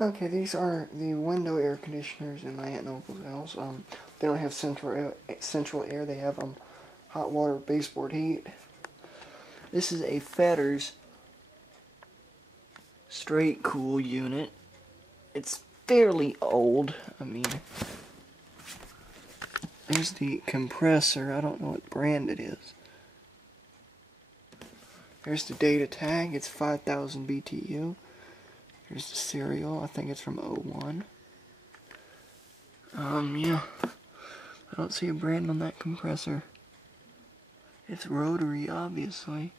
Okay, these are the window air conditioners in my aunt and uncle's house. They don't have central air. They have hot water baseboard heat. This is a Fetters straight cool unit. It's fairly old. I mean, there's the compressor. I don't know what brand it is. There's the data tag. It's 5,000 BTU. Here's the serial. I think it's from '01. Yeah. I don't see a brand on that compressor. It's rotary, obviously.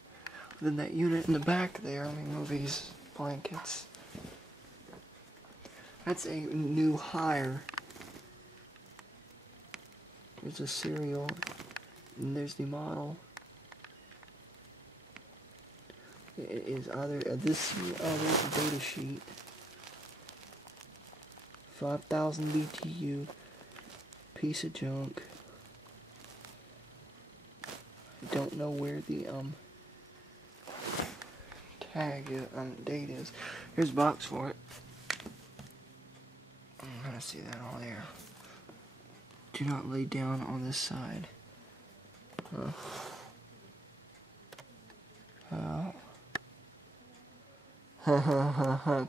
Then that unit in the back there, let me move these blankets. That's a new hire. There's a serial, and there's the model. It is either this, there's a data sheet. 5,000 BTU, piece of junk. I don't know where the tag is, date is. Here's a box for it. I'm gonna see that all there. Do not lay down on this side.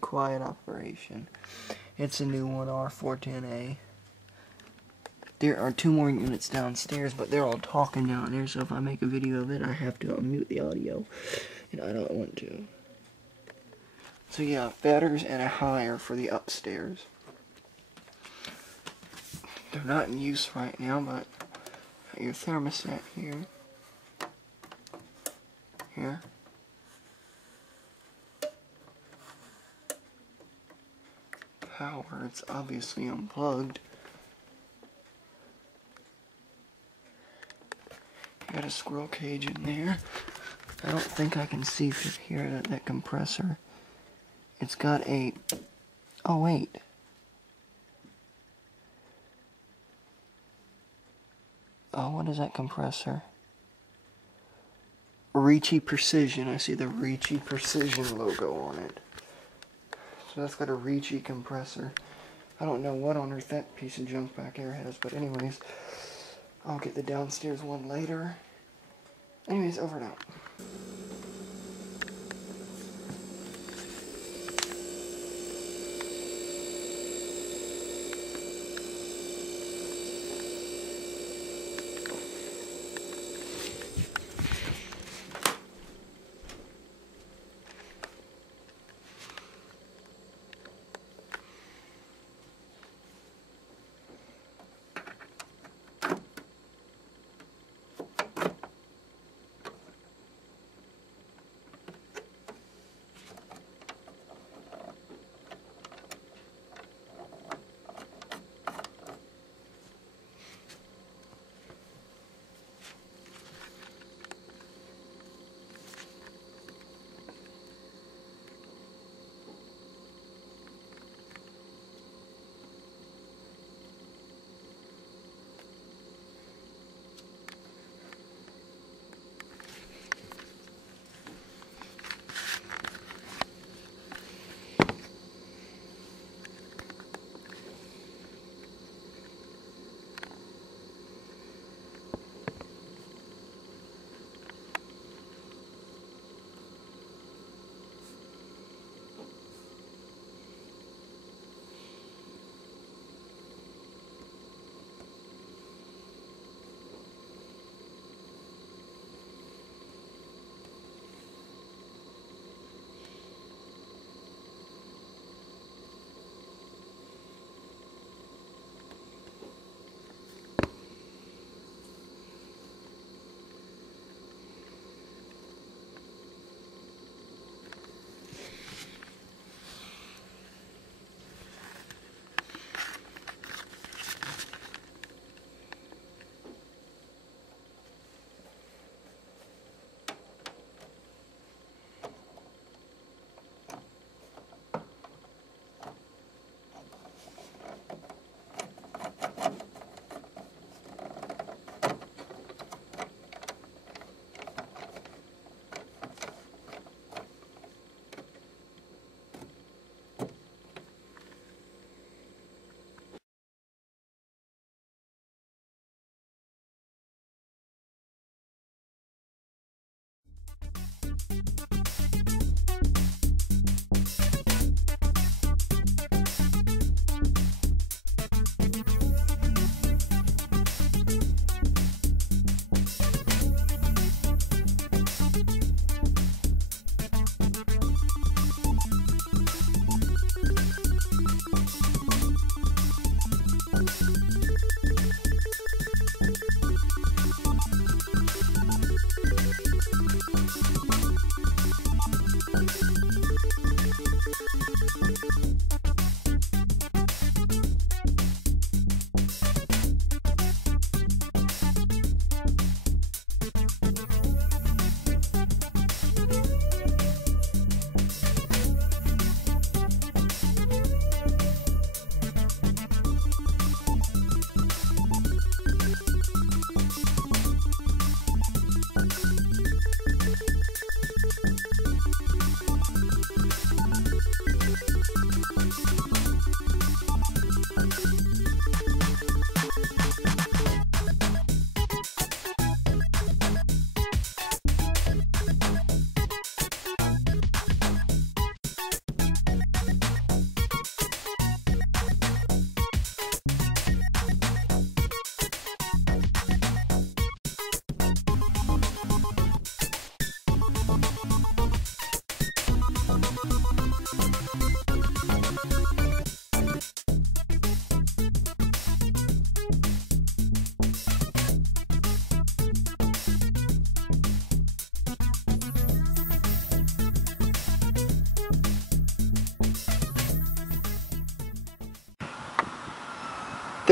Quiet operation. It's a new one, R410A. There are 2 more units downstairs, but they're all talking down there, so if I make a video of it, I have to unmute the audio, and I don't want to. So yeah, Fetters and a hire for the upstairs. They're not in use right now, but your thermostat here. Here. Power, it's obviously unplugged. Got a squirrel cage in there. I don't think I can see through here that compressor. It's got a... Oh, wait. Oh, what is that compressor? Ricci Precision. I see the Ricci Precision logo on it. So that's got a Ricci compressor. I don't know what on earth that piece of junk back there has, but anyways, I'll get the downstairs one later. Anyways, over and out.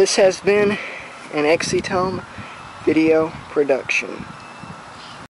This has been an Exitome video production.